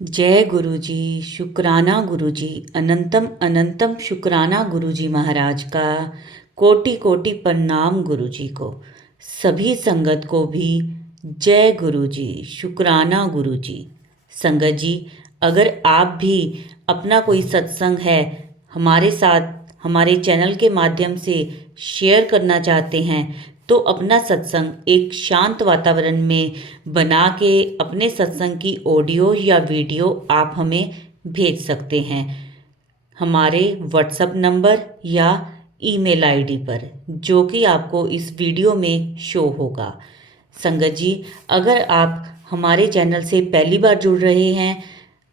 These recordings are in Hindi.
जय गुरु जी। शुक्राना गुरु जी। अनंतम अनंतम शुक्राना गुरु जी महाराज का। कोटि कोटि प्रणाम गुरु जी को। सभी संगत को भी जय गुरु जी। शुक्राना गुरु जी। संगत जी, अगर आप भी अपना कोई सत्संग है हमारे साथ हमारे चैनल के माध्यम से शेयर करना चाहते हैं तो अपना सत्संग एक शांत वातावरण में बना के अपने सत्संग की ऑडियो या वीडियो आप हमें भेज सकते हैं हमारे व्हाट्सएप नंबर या ईमेल आईडी पर, जो कि आपको इस वीडियो में शो होगा। संगत जी, अगर आप हमारे चैनल से पहली बार जुड़ रहे हैं,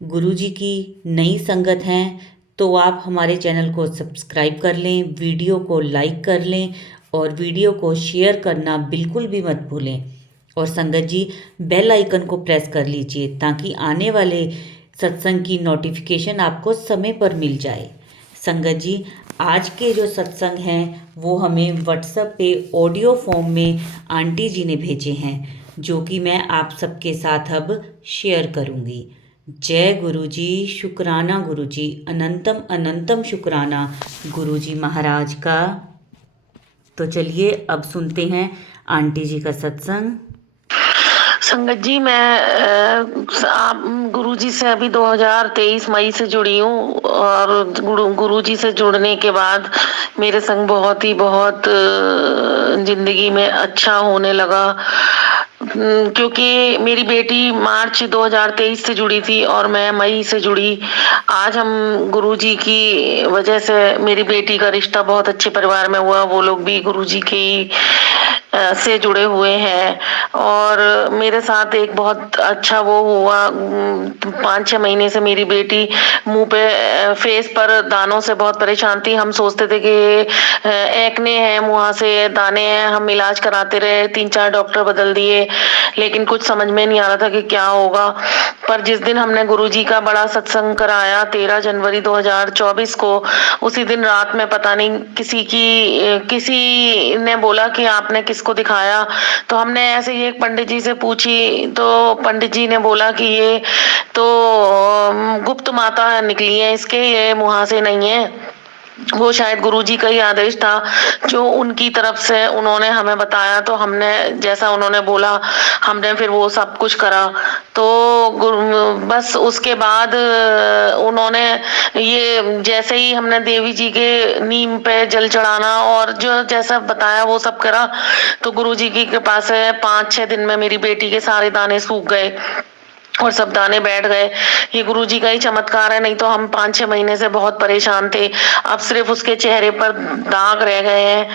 गुरु जी की नई संगत हैं, तो आप हमारे चैनल को सब्सक्राइब कर लें, वीडियो को लाइक कर लें और वीडियो को शेयर करना बिल्कुल भी मत भूलें। और संगत जी, बेल आइकन को प्रेस कर लीजिए ताकि आने वाले सत्संग की नोटिफिकेशन आपको समय पर मिल जाए। संगत जी, आज के जो सत्संग हैं वो हमें व्हाट्सएप पे ऑडियो फॉर्म में आंटी जी ने भेजे हैं, जो कि मैं आप सबके साथ अब शेयर करूंगी। जय गुरु जी। शुक्राना गुरु जी। अनंतम अनंतम शुक्राना गुरु जी महाराज का। तो चलिए अब सुनते हैं आंटी जी का सत्संग। संगत जी, मैं आप गुरुजी से अभी 2023 मई से जुड़ी हूँ और गुरुजी से जुड़ने के बाद मेरे संग बहुत जिंदगी में अच्छा होने लगा। क्योंकि मेरी बेटी मार्च 2023 से जुड़ी थी और मैं मई से जुड़ी। आज हम गुरुजी की वजह से मेरी बेटी का रिश्ता बहुत अच्छे परिवार में हुआ। वो लोग भी गुरुजी के से जुड़े हुए हैं और मेरे साथ एक बहुत अच्छा वो हुआ। 5-6 महीने से मेरी बेटी मुंह पे फेस पर दानों से बहुत परेशान थी। हम सोचते थे कि एक्ने है, मुंह से दाने हैं। हम इलाज कराते रहे, 3-4 डॉक्टर बदल दिए, लेकिन कुछ समझ में नहीं आ रहा था कि क्या होगा। पर जिस दिन हमने गुरुजी का बड़ा सत्संग कराया 13 जनवरी 2024 को, उसी दिन रात में पता नहीं किसी ने बोला कि आपने किसको दिखाया। तो हमने ऐसे ही एक पंडित जी से पूछी तो पंडित जी ने बोला कि ये तो गुप्त माता निकली है इसके, ये मुहासे नहीं है। वो शायद गुरुजी का ही आदेश था जो उनकी तरफ से उन्होंने हमें बताया। तो हमने जैसा उन्होंने बोला हमने फिर वो सब कुछ करा। तो बस उसके बाद उन्होंने ये जैसे ही हमने देवी जी के नीम पे जल चढ़ाना और जो जैसा बताया वो सब करा, तो गुरुजी की कृपा से 5-6 दिन में मेरी बेटी के सारे दाने सूख गए और सब दाने बैठ गए। ये गुरुजी का ही चमत्कार है, नहीं तो हम 5-6 महीने से बहुत परेशान थे। अब सिर्फ उसके चेहरे पर दाग रह गए हैं।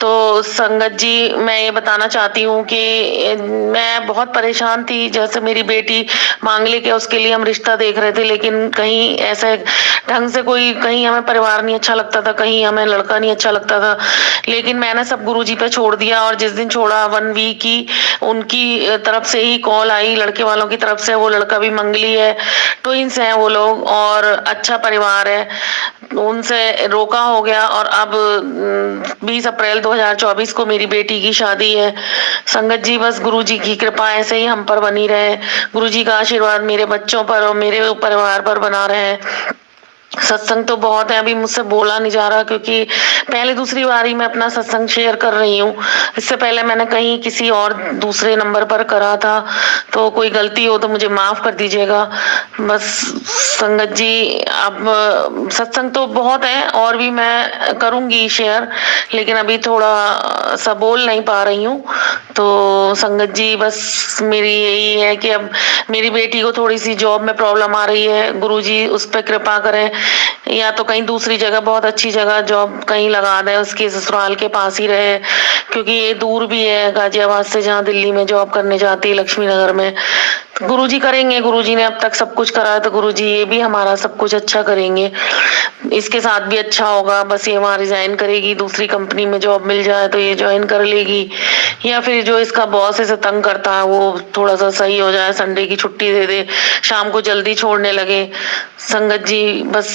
तो संगत जी, मैं ये बताना चाहती हूँ कि मैं बहुत परेशान थी। जैसे मेरी बेटी मांगलिक है, उसके लिए हम रिश्ता देख रहे थे, लेकिन कहीं ऐसे ढंग से कोई, कहीं हमें परिवार नहीं अच्छा लगता था, कहीं हमें लड़का नहीं अच्छा लगता था। लेकिन मैंने सब गुरुजी पे छोड़ दिया और जिस दिन छोड़ा 1 वीक की उनकी तरफ से ही कॉल आई, लड़के वालों की तरफ से। वो लड़का भी मंगली है, ट्विंस हैं वो लोग और अच्छा परिवार है। उनसे रोका हो गया और अब 20 अप्रैल 2024 को मेरी बेटी की शादी है। संगत जी, बस गुरुजी की कृपा ऐसे ही हम पर बनी रहे, गुरुजी का आशीर्वाद मेरे बच्चों पर और मेरे परिवार पर बना रहे। सत्संग तो बहुत है, अभी मुझसे बोला नहीं जा रहा क्योंकि पहले दूसरी बार ही मैं अपना सत्संग शेयर कर रही हूँ। इससे पहले मैंने कहीं किसी और दूसरे नंबर पर करा था, तो कोई गलती हो तो मुझे माफ कर दीजिएगा। बस संगत जी, अब सत्संग तो बहुत है और भी मैं करूंगी शेयर, लेकिन अभी थोड़ा सा बोल नहीं पा रही हूँ। तो संगत जी, बस मेरी यही है कि अब मेरी बेटी को थोड़ी सी जॉब में प्रॉब्लम आ रही है, गुरुजी उस पर कृपा करें, या तो कहीं दूसरी जगह बहुत अच्छी जगह जॉब कहीं लगा दें, उसके ससुराल के पास ही रहे, क्योंकि ये दूर भी है गाजियाबाद से, जहाँ दिल्ली में जॉब करने जाती है लक्ष्मी नगर में। तो गुरुजी करेंगे, गुरुजी ने अब तक सब कुछ करा है, तो गुरुजी ये भी हमारा सब कुछ अच्छा करेंगे। इसके साथ भी अच्छा होगा। बस ये वहां रिजाइन करेगी, दूसरी कंपनी में जॉब मिल जाए तो ये ज्वाइन कर लेगी, या फिर जो इसका बॉस इसे तंग करता है वो थोड़ा सा सही हो जाए, संडे की छुट्टी दे दे, शाम को जल्दी छोड़ने लगे। संगत जी, बस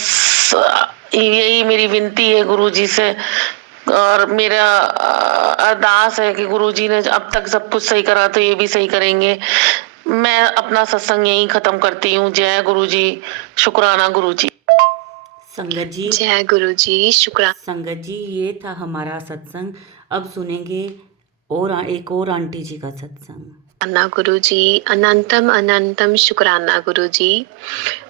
यही मेरी विनती है गुरुजी से और मेरा अरदास है कि गुरुजी ने अब तक सब कुछ सही करा तो ये भी सही करेंगे। मैं अपना सत्संग यहीं खत्म करती हूँ। जय गुरु जी, शुक्राना गुरु जी। संगत जी, जय गुरु जी, शुक्राना। संगत जी, ये था हमारा सत्संग। अब सुनेंगे और एक और आंटी जी का सत्संग। गुरु जी, अनंतम अनंतम शुक्राना गुरु जी।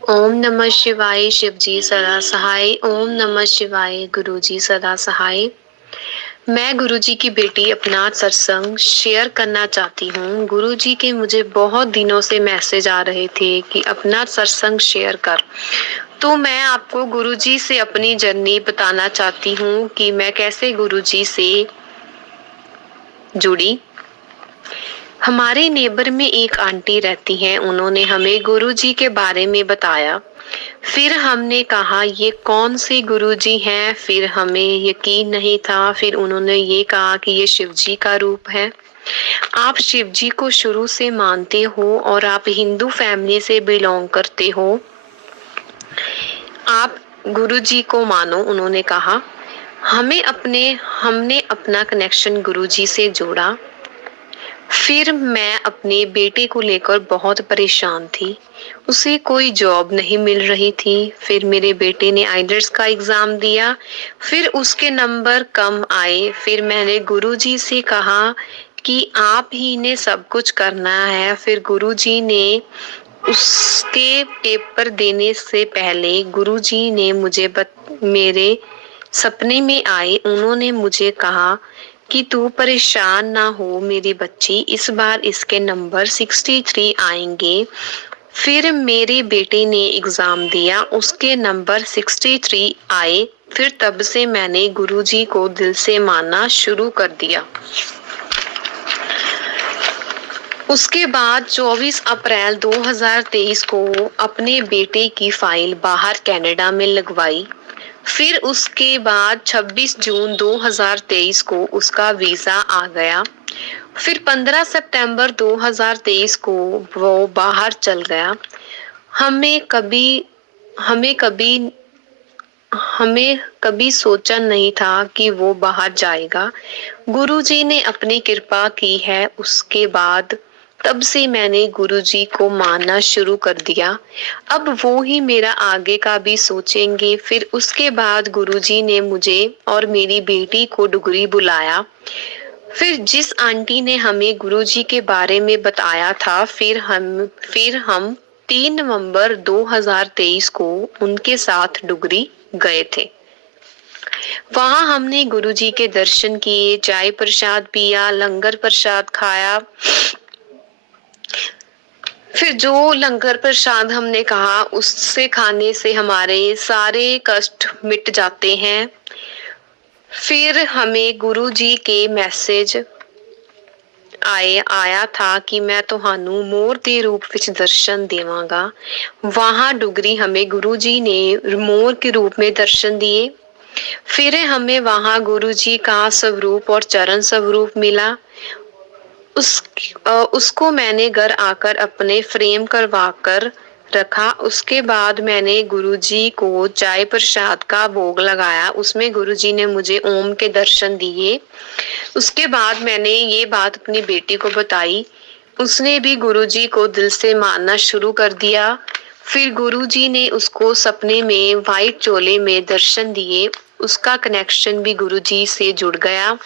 ओम नमः शिवाय, शिव जी सदा सहाय। ओम नमः शिवाय, गुरु जी सदा सहाय। मैं गुरु जी की बेटी अपना सत्संग शेयर करना चाहती हूँ। गुरु जी के मुझे बहुत दिनों से मैसेज आ रहे थे कि अपना सत्संग शेयर कर, तो मैं आपको गुरु जी से अपनी जर्नी बताना चाहती हूँ कि मैं कैसे गुरु जी से जुड़ी। हमारे नेबर में एक आंटी रहती हैं, उन्होंने हमें गुरुजी के बारे में बताया। फिर हमने कहा ये कौन से गुरुजी हैं, फिर हमें यकीन नहीं था। फिर उन्होंने ये कहा कि ये शिव जी का रूप है। आप शिव जी को शुरू से मानते हो और आप हिंदू फैमिली से बिलोंग करते हो, आप गुरुजी को मानो। उन्होंने कहा हमने अपना कनेक्शन गुरुजी से जोड़ा। फिर मैं अपने बेटे को लेकर बहुत परेशान थी, उसे कोई जॉब नहीं मिल रही थी। फिर मेरे बेटे ने आइलेट्स का एग्जाम दिया, फिर उसके नंबर कम आए। फिर मैंने गुरुजी से कहा कि आप ही ने सब कुछ करना है। फिर गुरुजी ने उसके पेपर देने से पहले गुरुजी ने मेरे सपने में आए। उन्होंने मुझे कहा कि तू परेशान ना हो मेरी बच्ची, इस बार इसके नंबर 63 आएंगे। फिर मेरे बेटे ने एग्जाम दिया, उसके नंबर 63 आए। फिर तब से मैंने गुरुजी को दिल से मानना शुरू कर दिया। उसके बाद 24 अप्रैल 2023 को अपने बेटे की फाइल बाहर कनाडा में लगवाई। फिर उसके बाद 26 जून 2023 को उसका वीजा आ गया। फिर 15 सितंबर 2023 को वो बाहर चल गया। हमें कभी सोचा नहीं था कि वो बाहर जाएगा। गुरुजी ने अपनी कृपा की है। उसके बाद तब से मैंने गुरुजी को मानना शुरू कर दिया। अब वो ही मेरा आगे का भी सोचेंगे। फिर उसके बाद गुरुजी ने मुझे और मेरी बेटी को डुगरी बुलाया। फिर जिस आंटी ने हमें गुरुजी के बारे में बताया था, फिर हम 3 नवंबर 2023 को उनके साथ डुगरी गए थे। वहां हमने गुरुजी के दर्शन किए, चाय प्रसाद पिया, लंगर प्रसाद खाया। फिर जो लंगर प्रसाद हमने कहा, उससे खाने से हमारे सारे कष्ट मिट जाते हैं। फिर हमें गुरुजी के मैसेज आया था कि मैं ਤੁਹਾਨੂੰ ਮੋਰ ਦੇ रूप ਵਿੱਚ दर्शन देवांगा। वहां डुगरी हमें गुरुजी ने मोर के रूप में दर्शन दिए। फिर हमें वहां गुरुजी का स्वरूप और चरण स्वरूप मिला। उसको मैंने घर आकर अपने फ्रेम करवा कर रखा। उसके बाद मैंने गुरुजी को चाय प्रसाद का भोग लगाया। उसमें गुरुजी ने मुझे ओम के दर्शन दिए। उसके बाद मैंने ये बात अपनी बेटी को बताई। उसने भी गुरुजी को दिल से मानना शुरू कर दिया। फिर गुरुजी ने उसको सपने में वाइट चोले में दर्शन दिए। उसका कनेक्शन भी गुरुजी से जुड़ गया।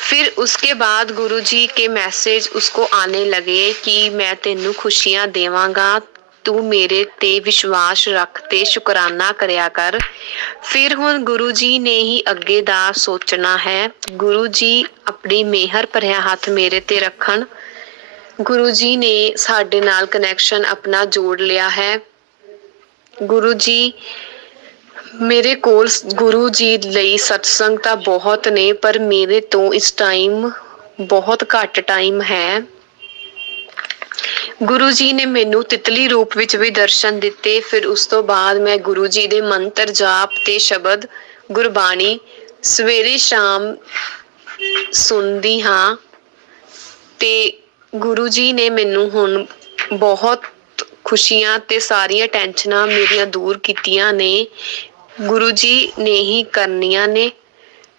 फिर उसके बाद गुरुजी के मैसेज उसको आने लगे कि मैं तेनू खुशियां देवांगा, तू मेरे ते विश्वास रख ते शुकराना करया कर। फिर हुण गुरु जी ने ही अगे दा सोचना है। गुरु जी अपनी मेहर भरिया हथ मेरे ते रखन। गुरु जी ने साडे नाल कनैक्शन अपना जोड़ लिया है। गुरु जी मेरे कोल गुरु जी ਲਈ सत्संग ਤਾਂ ਬਹੁਤ ਨੇ, ਪਰ ਮੇਰੇ ਤੋਂ ਇਸ ਟਾਈਮ ਬਹੁਤ ਘੱਟ ਟਾਈਮ ਹੈ। ਗੁਰੂ ਜੀ ਨੇ ਮੈਨੂੰ ਤਿਤਲੀ ਰੂਪ ਵਿੱਚ ਵੀ ਦਰਸ਼ਨ ਦਿੱਤੇ। ਫਿਰ ਉਸ ਤੋਂ ਬਾਅਦ ਮੈਂ ਗੁਰੂ ਜੀ ਦੇ ਮੰਤਰ ਜਾਪ ਤੇ ਸ਼ਬਦ ਗੁਰਬਾਣੀ ਸਵੇਰੇ ਸ਼ਾਮ ਸੁਣਦੀ ਹਾਂ ਤੇ ਗੁਰੂ ਜੀ ਨੇ ਮੈਨੂੰ ਹੁਣ ਬਹੁਤ ਖੁਸ਼ੀਆਂ ਤੇ ਸਾਰੀਆਂ ਟੈਨਸ਼ਨਾਂ ਮੇਰੀਆਂ ਦੂਰ ਕੀਤੀਆਂ ਨੇ। ਗੁਰੂ ਜੀ ਨੇ ਹੀ ਕਰਨੀਆਂ ਨੇ।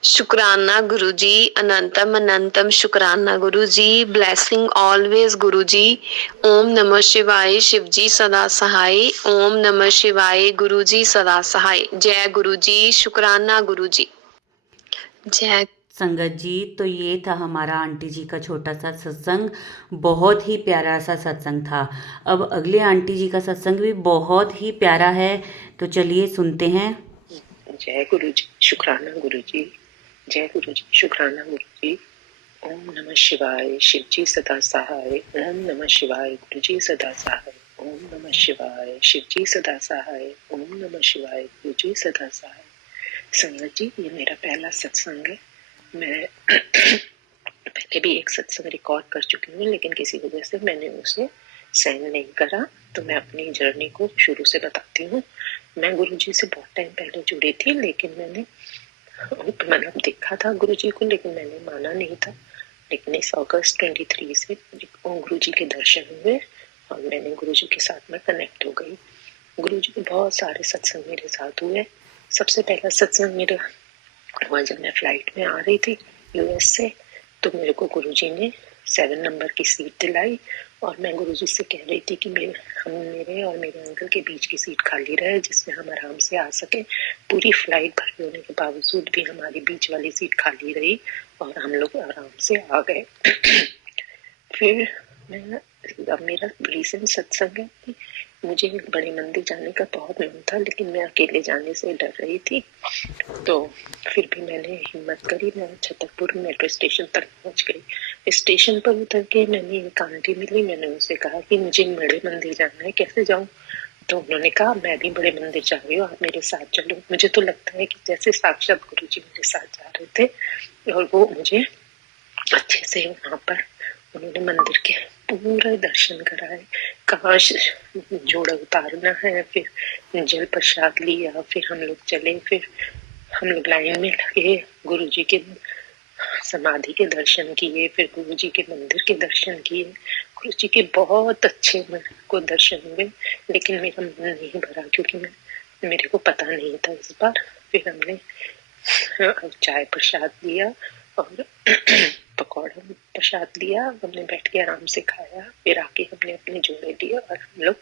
शुक्राना गुरुजी, अनंतम अनंतम शुक्राना गुरुजी। ब्लेसिंग ऑलवेज गुरुजी। ओम नमः शिवाय। शिवजी सदा सहाय। ओम नमः शिवाय। गुरुजी सदा सहाय। जय गुरुजी। शुक्राना गुरुजी। जय संगत जी, तो ये था हमारा आंटी जी का छोटा सा सत्संग। बहुत ही प्यारा सा सत्संग था। अब अगले आंटी जी का सत्संग भी बहुत ही प्यारा है, तो चलिए सुनते हैं। जय गुरु जी, शुक्राना गुरु जी। जय गुरु जी, शुक्राना गुरु जी। ओम नमः शिवाय। शिव जी सदा सहाय। ओम नमः शिवाय। गुरु जी सदा सहाय। ओम नमः शिवाय। शिव जी सदा सहाय। ओम नमः शिवाय। गुरु जी सदा सहाय। संगत जी, ये मेरा पहला सत्संग है। मैं पहले भी एक सत्संग रिकॉर्ड कर चुकी हूँ, लेकिन किसी वजह से मैंने उसे सेंड नहीं करा, तो मैं अपनी जर्नी को शुरू से बताती हूँ। मैं गुरुजी से बहुत टाइम पहले जुड़ी थी, लेकिन मैंने मतलब देखा था गुरुजी को, लेकिन मैंने माना नहीं था। लेकिन इस अगस्त 23 से गुरुजी के दर्शन हुए और मैंने गुरुजी के साथ में कनेक्ट हो गई। गुरुजी के बहुत सारे सत्संग मेरे साथ हुए। सबसे पहला सत्संग मेरा हुआ जब मैं फ्लाइट में आ रही थी यूएस से, तो मेरे को गुरुजी ने 7 नंबर की सीट दिलाई और मैं गुरुजी से कह रही थी कि मेरे और मेरे अंकल के बीच की सीट खाली रहे, जिससे हम आराम से आ सके। पूरी फ्लाइट भरी होने के बावजूद भी हमारी बीच वाली सीट खाली रही और हम लोग आराम से आ गए। फिर अब मेरा रिसेंट सत्संग है कि मुझे बड़े मंदिर जाने का बहुत मन था, लेकिन मैं अकेले जाने से डर रही थी। तो फिर भी मैंने हिम्मत करी। मैं छतरपुर मेट्रो स्टेशन तक पहुंच गई। स्टेशन पर उतर के मैंने एक आंटी मिली। मैंने उनसे कहा कि मुझे बड़े मंदिर जाना है, कैसे जाऊं? तो उन्होंने कहा मैं भी बड़े मंदिर जा रही हूँ, आप मेरे साथ चलो। मुझे तो लगता है कि जैसे साक्षात गुरुजी मेरे साथ जा रहे थे और वो मुझे अच्छे से वहां पर उन्होंने मंदिर के पूरे दर्शन कराए। काश जोड़ा उतारना है, फिर जल प्रसाद लिया, फिर हम लोग चले, फिर हम लोग लाइन में लगे, गुरुजी के समाधि के दर्शन किए, फिर गुरुजी के मंदिर के दर्शन किए। गुरुजी के बहुत अच्छे को दर्शन हुए, लेकिन मेरा मन नहीं भरा क्योंकि मेरे को पता नहीं था इस बार। फिर हमने चाय प्रसाद लिया और पकौड़ा प्रसाद लिया। हमने बैठ के आराम से खाया, फिर आके हमने अपने जोड़े लिए और हम लोग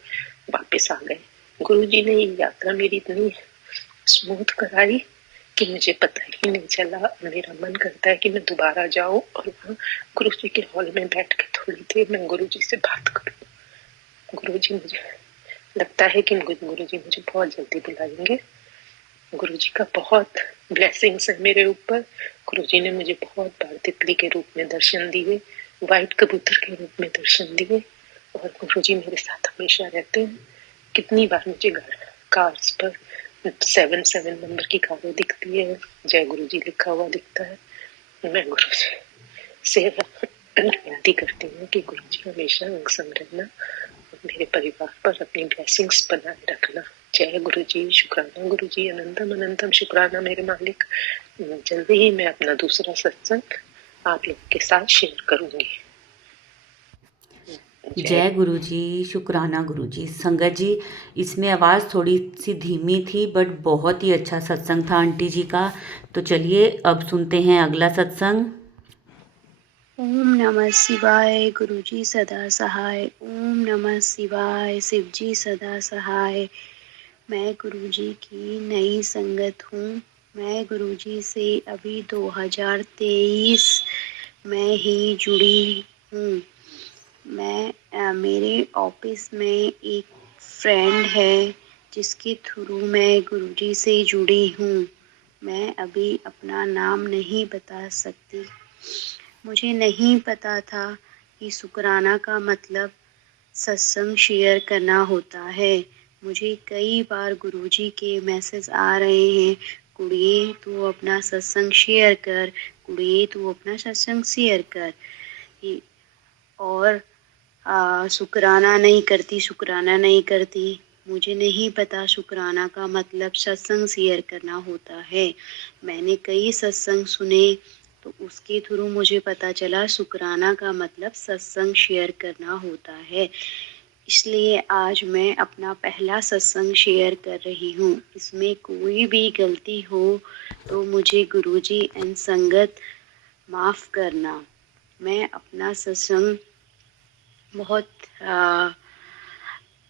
वापस आ गए। गुरुजी ने ये यात्रा मेरी इतनी स्मूथ कराई कि मुझे पता ही नहीं चला। मेरा मन करता है कि मैं दोबारा जाऊं और वहाँ गुरुजी के हॉल में बैठ के थोड़ी देर मैं गुरुजी से बात करूं। गुरुजी मुझे लगता है कि गुरुजी मुझे बहुत जल्दी बुलाएंगे। गुरुजी का बहुत ब्लेसिंग्स है मेरे ऊपर। गुरुजी ने मुझे बहुत बार तितली के रूप में दर्शन दिए, व्हाइट कबूतर के रूप में दर्शन दिए और गुरुजी मेरे साथ हमेशा रहते हैं। कितनी बार मुझे कार्स पर 7 नंबर की कारें दिखती है, जय गुरुजी लिखा हुआ दिखता है। मैं गुरुजी से विनती करती हूँ कि गुरुजी हमेशा अंग संग रहना और मेरे परिवार पर अपनी ब्लेसिंग्स बनाए रखना। जय गुरुजी, शुक्राना गुरुजी, अनंतम अनंतम शुक्राना मेरे मालिक। जल्दी ही मैं अपना दूसरा सत्संग आप लोगों के साथ शेयर करूंगी। जय गुरुजी, शुक्राना गुरुजी। संगत जी, इसमें आवाज़ थोड़ी सी धीमी थी, बट बहुत ही अच्छा सत्संग था आंटी जी का। तो चलिए अब सुनते हैं अगला सत्संग। ओम नमः शिवाय। गुरुजी सदा सहाय। ओम नमः शिवाय। शिवजी सदा सहाय। मैं गुरुजी की नई संगत हूँ। मैं गुरुजी से अभी 2023 में ही जुड़ी हूँ। मेरे ऑफिस में एक फ्रेंड है जिसके थ्रू मैं गुरुजी से जुड़ी हूँ। मैं अभी अपना नाम नहीं बता सकती। मुझे नहीं पता था कि शुक्राना का मतलब सत्संग शेयर करना होता है। मुझे कई बार गुरुजी के मैसेज आ रहे हैं, कुड़िए तू अपना सत्संग शेयर कर, कुड़िए तू अपना सत्संग शेयर कर। और शुक्राना नहीं करती, शुक्राना नहीं करती। मुझे नहीं पता शुक्राना का मतलब सत्संग शेयर करना होता है। मैंने कई सत्संग सुने तो उसके थ्रू मुझे पता चला शुक्राना का मतलब सत्संग शेयर करना होता है। इसलिए आज मैं अपना पहला सत्संग शेयर कर रही हूँ। इसमें कोई भी गलती हो तो मुझे गुरुजी एंड संगत माफ़ करना। मैं अपना सत्संग बहुत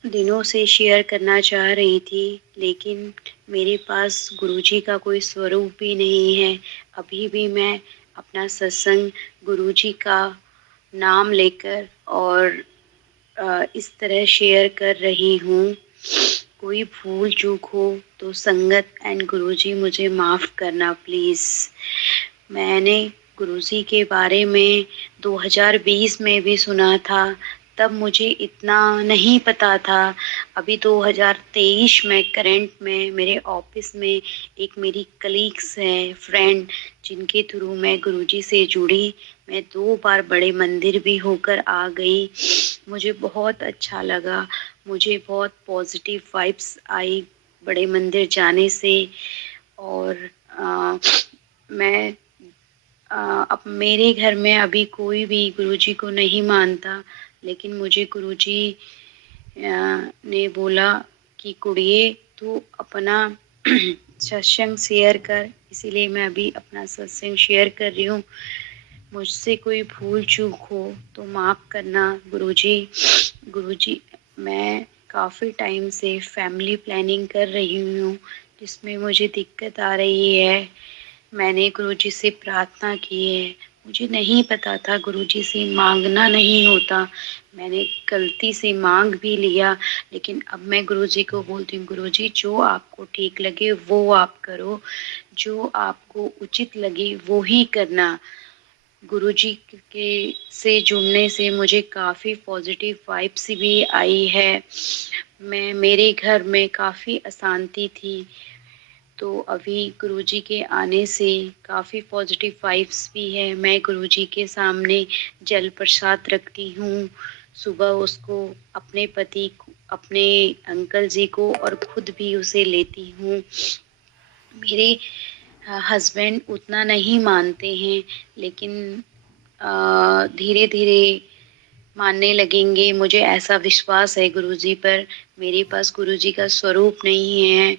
दिनों से शेयर करना चाह रही थी, लेकिन मेरे पास गुरुजी का कोई स्वरूप ही नहीं है। अभी भी मैं अपना सत्संग गुरुजी का नाम लेकर और इस तरह शेयर कर रही हूँ। कोई भूल चूक हो तो संगत एंड गुरुजी मुझे माफ़ करना प्लीज़। मैंने गुरुजी के बारे में 2020 में भी सुना था, तब मुझे इतना नहीं पता था। अभी 2023 में करंट में मेरे ऑफिस में एक मेरी कलीग्स हैं, फ्रेंड, जिनके थ्रू मैं गुरुजी से जुड़ी। मैं 2 बार बड़े मंदिर भी होकर आ गई। मुझे बहुत अच्छा लगा, मुझे बहुत पॉजिटिव वाइब्स आई बड़े मंदिर जाने से। और मैं अब मेरे घर में अभी कोई भी गुरुजी को नहीं मानता, लेकिन मुझे गुरुजी ने बोला कि कुड़िए तू अपना सत्संग शेयर कर, इसीलिए मैं अभी अपना सत्संग शेयर कर रही हूँ। मुझसे कोई भूल चूक हो तो माफ़ करना गुरुजी। गुरुजी, मैं काफ़ी टाइम से फैमिली प्लानिंग कर रही हूँ, जिसमें मुझे दिक्कत आ रही है। मैंने गुरुजी से प्रार्थना की है। मुझे नहीं पता था गुरुजी से मांगना नहीं होता। मैंने गलती से मांग भी लिया, लेकिन अब मैं गुरुजी को बोलती हूँ, गुरुजी जो आपको ठीक लगे वो आप करो, जो आपको उचित लगे वो ही करना। गुरुजी के से जुड़ने से मुझे काफ़ी पॉजिटिव वाइब्स भी आई है। मेरे घर में काफ़ी अशांति थी, तो अभी गुरुजी के आने से काफ़ी पॉजिटिव वाइब्स भी है। मैं गुरुजी के सामने जल प्रसाद रखती हूँ। सुबह उसको अपने पति को, अपने अंकल जी को और खुद भी उसे लेती हूँ। मेरे हस्बैंड उतना नहीं मानते हैं, लेकिन धीरे धीरे मानने लगेंगे। मुझे ऐसा विश्वास है गुरुजी पर। मेरे पास गुरुजी का स्वरूप नहीं है।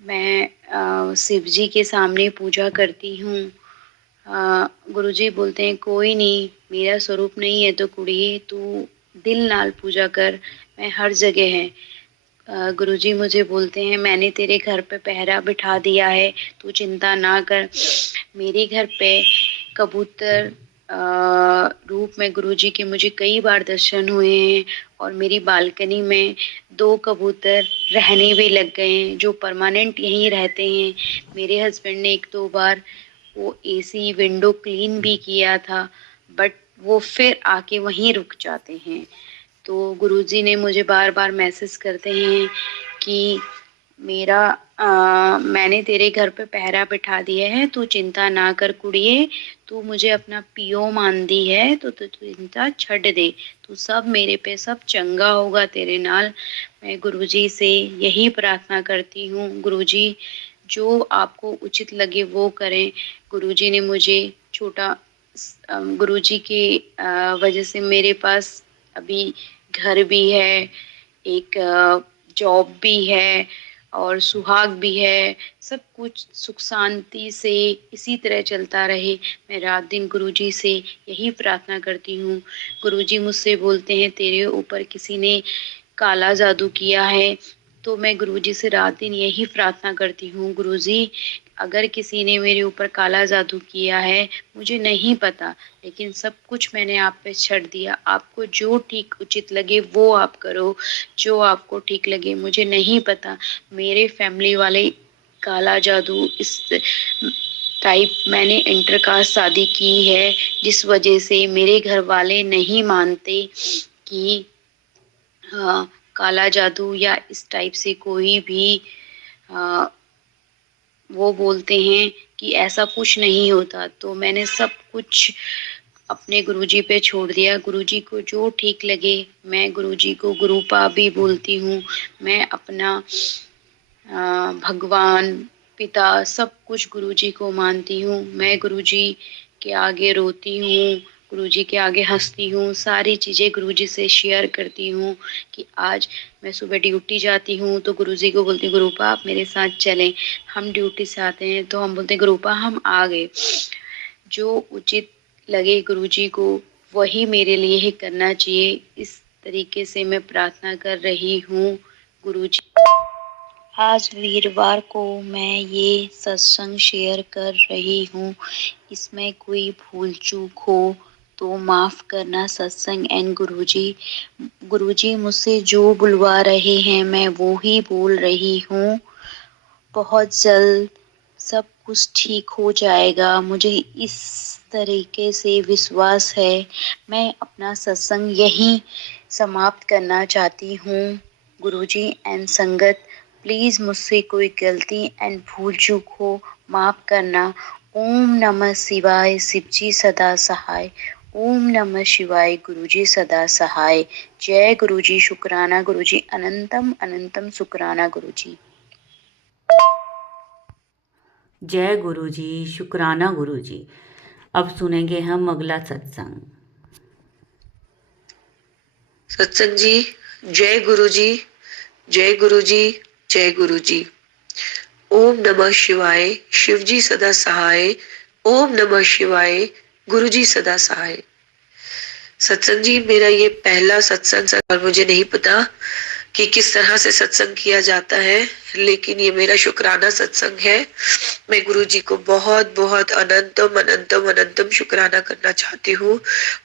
मैं शिव जी के सामने पूजा करती हूँ। गुरुजी बोलते हैं कोई नहीं, मेरा स्वरूप नहीं है तो कुड़िए तू दिल नाल पूजा कर, मैं हर जगह है। गुरुजी मुझे बोलते हैं मैंने तेरे घर पे पहरा बिठा दिया है, तू चिंता ना कर। मेरे घर पे कबूतर रूप में गुरुजी के मुझे कई बार दर्शन हुए हैं, और मेरी बालकनी में 2 कबूतर रहने भी लग गए हैं, जो परमानेंट यहीं रहते हैं। मेरे हस्बैंड ने 1-2 बार वो एसी विंडो क्लीन भी किया था, बट वो फिर आके वहीं रुक जाते हैं। तो गुरुजी ने मुझे बार-बार मैसेज करते हैं कि मैंने तेरे घर पे पहरा बिठा दिया है, तू चिंता ना कर कुड़िए, तू मुझे अपना पियो मानदी है तो तू चिंता छड्ड दे, तू सब मेरे पे सब चंगा होगा तेरे नाल। मैं गुरुजी से यही प्रार्थना करती हूँ, गुरुजी जो आपको उचित लगे वो करें। गुरुजी ने मुझे गुरुजी के वजह से मेरे पास अभी घर भी है, एक जॉब भी है और सुहाग भी है। सब कुछ सुख शांति से इसी तरह चलता रहे। मैं रात दिन गुरुजी से यही प्रार्थना करती हूँ। गुरुजी मुझसे बोलते हैं तेरे ऊपर किसी ने काला जादू किया है, तो मैं गुरुजी से रात दिन यही प्रार्थना करती हूँ, गुरुजी अगर किसी ने मेरे ऊपर काला जादू किया है, मुझे नहीं पता, लेकिन सब कुछ मैंने आप पे छੱਡ दिया। आपको जो ठीक उचित लगे वो आप करो, जो आपको ठीक लगे। मुझे नहीं पता मेरे फैमिली वाले काला जादू इस टाइप मैंने इंटरकास्ट शादी की है, जिस वजह से मेरे घर वाले नहीं मानते कि काला जादू या इस टाइप से कोई भी वो बोलते हैं कि ऐसा कुछ नहीं होता। तो मैंने सब कुछ अपने गुरुजी पे छोड़ दिया। गुरुजी को जो ठीक लगे, मैं गुरुजी को गुरुपा भी बोलती हूँ। मैं अपना भगवान, पिता सब कुछ गुरुजी को मानती हूँ। मैं गुरुजी के आगे रोती हूँ, गुरुजी के आगे हंसती हूँ, सारी चीज़ें गुरुजी से शेयर करती हूँ कि आज मैं सुबह ड्यूटी जाती हूँ तो गुरुजी को बोलती हूँ गुरुपा आप मेरे साथ चलें। हम ड्यूटी से आते हैं तो हम बोलते हैं गुरुपा हम आ गए। जो उचित लगे गुरुजी को वही मेरे लिए ही करना चाहिए। इस तरीके से मैं प्रार्थना कर रही हूँ गुरुजी। आज वीरवार को मैं ये सत्संग शेयर कर रही हूँ। इसमें कोई भूल चूक हो तो माफ़ करना सत्संग एंड गुरुजी मुझसे जो बुलवा रहे हैं मैं वो ही बोल रही हूँ। बहुत जल्द सब कुछ ठीक हो जाएगा, मुझे इस तरीके से विश्वास है। मैं अपना सत्संग यहीं समाप्त करना चाहती हूँ। गुरुजी एंड संगत प्लीज़ मुझसे कोई गलती एंड भूल चूक हो माफ़ करना। ओम नमः शिवाय, शिवजी सदा सहाय। ओम नमः शिवाय, गुरुजी सदा सहाय। जय गुरुजी, शुक्राना गुरुजी, अनंतम अनंतम शुक्राना गुरुजी। जय गुरुजी, शुक्राना गुरुजी। अब सुनेंगे हम अगला सत्संग। सत्संग जी, जय गुरु जी, जय गुरु जी, जय गुरु जी। ओम नमः शिवाय, शिवजी सदा सहाय। ओम नमः शिवाय, गुरु जी सदा सहाय। सत्संग जी, मेरा ये पहला सत्संग और मुझे नहीं पता कि किस तरह से सत्संग किया जाता है, लेकिन ये मेरा शुक्राना सत्संग है। मैं गुरु जी को बहुत बहुत अनंतम अनंतम अनंतम शुक्राना करना चाहती हूँ।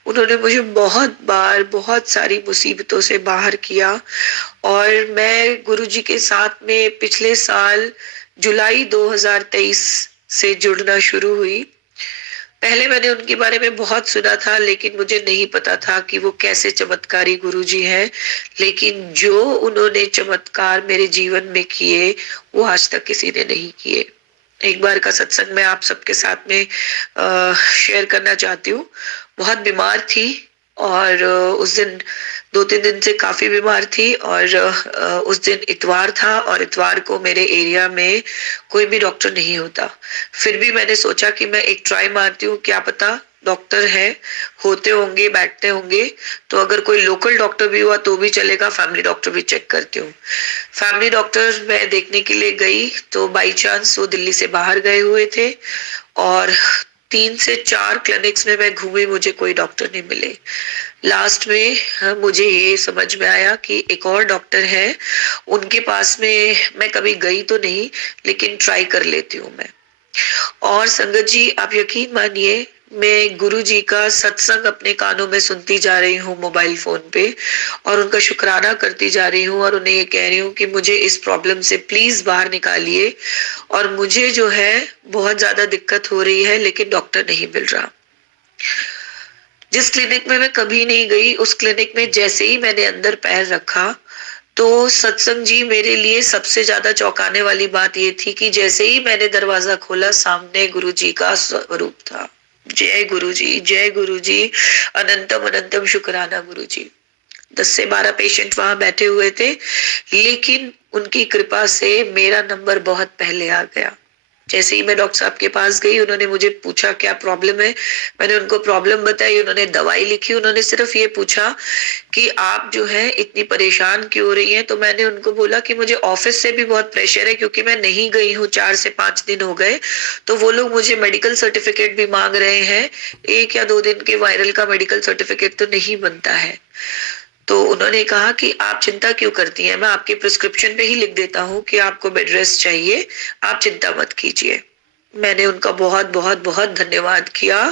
उन्होंने मुझे बहुत बार बहुत सारी मुसीबतों से बाहर किया और मैं गुरु जी के साथ में पिछले साल जुलाई 2023 से जुड़ना शुरू हुई। पहले मैंने उनके बारे में बहुत सुना था, लेकिन मुझे नहीं पता था कि वो कैसे चमत्कारी गुरुजी हैं। लेकिन जो उन्होंने चमत्कार मेरे जीवन में किए वो आज तक किसी ने नहीं किए। एक बार का सत्संग मैं आप सबके साथ में शेयर करना चाहती हूँ। बहुत बीमार थी और उस दिन 2-3 दिन से काफी बीमार थी और उस दिन इतवार था और इतवार को मेरे एरिया में कोई भी डॉक्टर नहीं होता। फिर भी मैंने सोचा कि मैं एक ट्राई मारती हूँ, क्या पता डॉक्टर है, होते होंगे, बैठते होंगे, तो अगर कोई लोकल डॉक्टर भी हुआ तो भी चलेगा, फैमिली डॉक्टर भी चेक करती हूँ। फैमिली डॉक्टर मैं देखने के लिए गई तो बाई चांस वो दिल्ली से बाहर गए हुए थे और 3 से 4 क्लिनिक्स में मैं घूमी, मुझे कोई डॉक्टर नहीं मिले। लास्ट में मुझे ये समझ में आया कि एक और डॉक्टर है, उनके पास में मैं कभी गई तो नहीं, लेकिन ट्राई कर लेती हूँ मैं। और संगत जी, आप यकीन मानिए, मैं गुरु जी का सत्संग अपने कानों में सुनती जा रही हूँ मोबाइल फोन पे और उनका शुक्राना करती जा रही हूँ और उन्हें ये कह रही हूँ कि मुझे इस प्रॉब्लम से प्लीज बाहर निकालिए। और मुझे जो है बहुत ज्यादा दिक्कत हो रही है, लेकिन डॉक्टर नहीं मिल रहा। जिस क्लिनिक में मैं कभी नहीं गई, उस क्लिनिक में जैसे ही मैंने अंदर पैर रखा तो सत्संग जी, मेरे लिए सबसे ज्यादा चौंकाने वाली बात ये थी कि जैसे ही मैंने दरवाजा खोला, सामने गुरु जी का स्वरूप था। जय गुरु जी, जय गुरु जी, अनंतम अनंतम शुक्राना गुरु जी। 10 से 12 पेशेंट वहां बैठे हुए थे, लेकिन उनकी कृपा से मेरा नंबर बहुत पहले आ गया। जैसे ही मैं डॉक्टर साहब के पास गई, उन्होंने मुझे पूछा क्या प्रॉब्लम है। मैंने उनको प्रॉब्लम बताई, उन्होंने दवाई लिखी। उन्होंने सिर्फ ये पूछा कि आप जो है इतनी परेशान क्यों हो रही हैं। तो मैंने उनको बोला कि मुझे ऑफिस से भी बहुत प्रेशर है, क्योंकि मैं नहीं गई हूँ, 4 से 5 दिन हो गए। तो वो लोग मुझे मेडिकल सर्टिफिकेट भी मांग रहे हैं। 1 या 2 दिन के वायरल का मेडिकल सर्टिफिकेट तो नहीं बनता है। तो उन्होंने कहा कि आप चिंता क्यों करती हैं, मैं आपके प्रिस्क्रिप्शन पे ही लिख देता हूँ कि आपको बेड रेस्ट चाहिए, आप चिंता मत कीजिए। मैंने उनका बहुत बहुत बहुत धन्यवाद किया।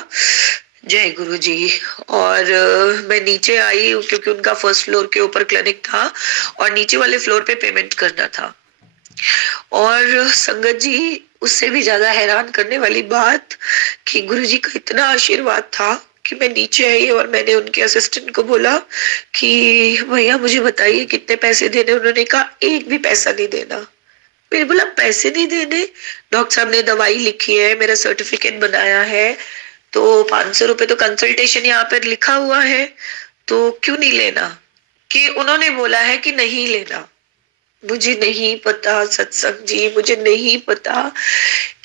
जय गुरु जी। और मैं नीचे आई, क्योंकि उनका फर्स्ट फ्लोर के ऊपर क्लिनिक था और नीचे वाले फ्लोर पे पेमेंट करना था। और संगत जी, उससे भी ज्यादा हैरान करने वाली बात कि गुरु जी का इतना आशीर्वाद था कि मैं नीचे आई और मैंने उनके असिस्टेंट को बोला कि भैया मुझे बताइए कितने पैसे देने। उन्होंने कहा 1 भी पैसा नहीं देना। मैंने बोला पैसे नहीं देने? डॉक्टर साहब ने दवाई लिखी है, मेरा सर्टिफिकेट बनाया है, तो 500 रुपए तो कंसल्टेशन यहाँ पर लिखा हुआ है, तो क्यों नहीं लेना? कि उन्होंने बोला है कि नहीं लेना। मुझे नहीं पता सत्संग जी, मुझे नहीं पता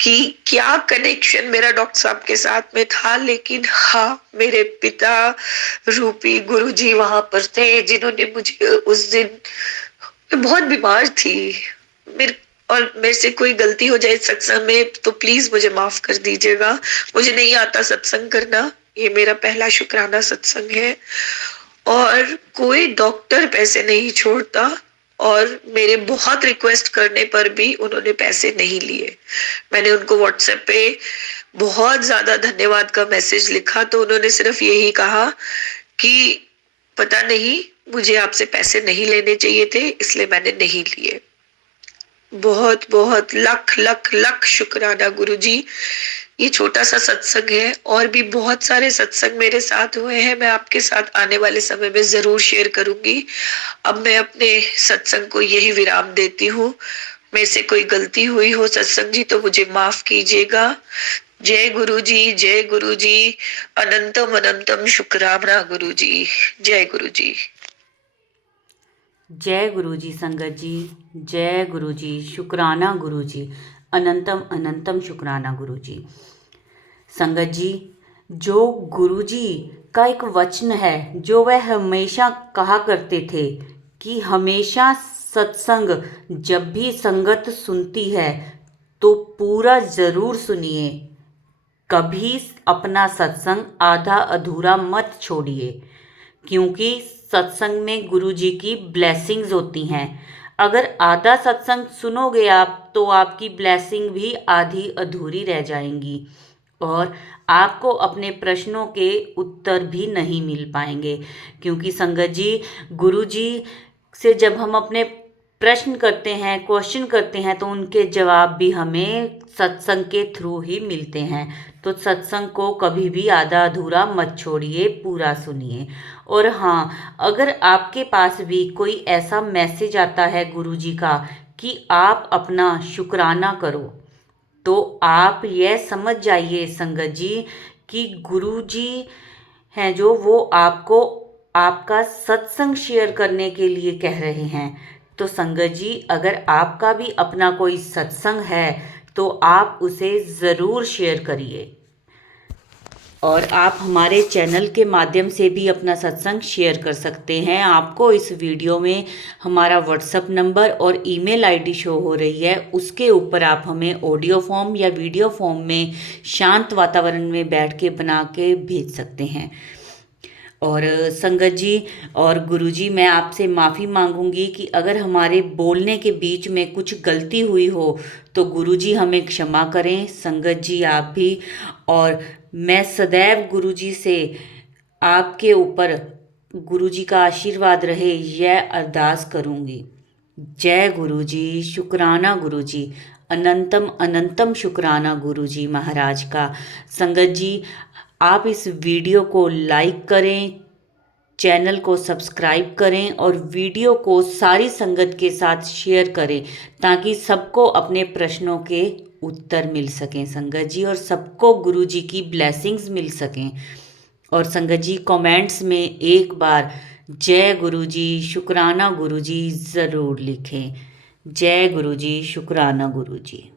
कि क्या कनेक्शन मेरा डॉक्टर साहब के साथ में था, लेकिन हाँ, मेरे पिता रूपी गुरुजी वहां पर थे, जिन्होंने मुझे उस दिन, मैं बहुत बीमार थी, मेरे और मेरे से कोई गलती हो जाए सत्संग में तो प्लीज मुझे माफ कर दीजिएगा। मुझे नहीं आता सत्संग करना, ये मेरा पहला शुक्राना सत्संग है। और कोई डॉक्टर पैसे नहीं छोड़ता, और मेरे बहुत रिक्वेस्ट करने पर भी उन्होंने पैसे नहीं लिए। मैंने उनको व्हाट्सएप पे बहुत ज्यादा धन्यवाद का मैसेज लिखा, तो उन्होंने सिर्फ यही कहा कि पता नहीं, मुझे आपसे पैसे नहीं लेने चाहिए थे, इसलिए मैंने नहीं लिए। बहुत बहुत लख लख लख शुक्राना गुरुजी। ये छोटा सा सत्संग है, और भी बहुत सारे सत्संग मेरे साथ हुए हैं, मैं आपके साथ आने वाले समय में जरूर शेयर करूंगी। अब मैं अपने सत्संग को यही विराम देती हूँ। मेरे से कोई गलती हुई हो सत्संग जी तो मुझे माफ कीजिएगा। जय गुरुजी, जय गुरुजी, अनंतम अनंतम शुक्राना गुरुजी, जय गुरुजी। जय गुरुजी संगत जी, जय गुरुजी, शुक्राना गुरुजी, अनंतम अनंतम शुक्राना गुरुजी। संगत जी, जो गुरुजी का एक वचन है जो वह हमेशा कहा करते थे कि हमेशा सत्संग जब भी संगत सुनती है तो पूरा जरूर सुनिए, कभी अपना सत्संग आधा अधूरा मत छोड़िए, क्योंकि सत्संग में गुरुजी की ब्लेसिंग्स होती हैं। अगर आधा सत्संग सुनोगे आप तो आपकी ब्लेसिंग भी आधी अधूरी रह जाएंगी और आपको अपने प्रश्नों के उत्तर भी नहीं मिल पाएंगे, क्योंकि संगत जी, गुरुजी से जब हम अपने प्रश्न करते हैं, क्वेश्चन करते हैं, तो उनके जवाब भी हमें सत्संग के थ्रू ही मिलते हैं। तो सत्संग को कभी भी आधा अधूरा मत छोड़िए, पूरा सुनिए। और हाँ, अगर आपके पास भी कोई ऐसा मैसेज आता है गुरुजी का कि आप अपना शुक्राना करो, तो आप यह समझ जाइए संगत जी कि गुरुजी हैं जो वो आपको आपका सत्संग शेयर करने के लिए कह रहे हैं। तो संगत जी, अगर आपका भी अपना कोई सत्संग है तो आप उसे ज़रूर शेयर करिए, और आप हमारे चैनल के माध्यम से भी अपना सत्संग शेयर कर सकते हैं। आपको इस वीडियो में हमारा व्हाट्सएप नंबर और ईमेल आईडी शो हो रही है, उसके ऊपर आप हमें ऑडियो फॉर्म या वीडियो फॉर्म में शांत वातावरण में बैठ के बना के भेज सकते हैं। और संगत जी और गुरुजी, मैं आपसे माफ़ी मांगूंगी कि अगर हमारे बोलने के बीच में कुछ गलती हुई हो तो गुरुजी हमें क्षमा करें, संगत जी आप भी। और मैं सदैव गुरुजी से आपके ऊपर गुरुजी का आशीर्वाद रहे, यह अरदास करूंगी। जय गुरुजी, शुक्राना गुरुजी, अनंतम अनंतम शुक्राना गुरुजी महाराज का। संगत जी, आप इस वीडियो को लाइक करें, चैनल को सब्सक्राइब करें और वीडियो को सारी संगत के साथ शेयर करें, ताकि सबको अपने प्रश्नों के उत्तर मिल सकें संगत जी, और सबको गुरुजी की ब्लेसिंग्स मिल सकें। और संगत जी, कमेंट्स में एक बार जय गुरुजी, शुक्राना गुरुजी ज़रूर लिखें। जय गुरुजी, शुक्राना गुरुजी।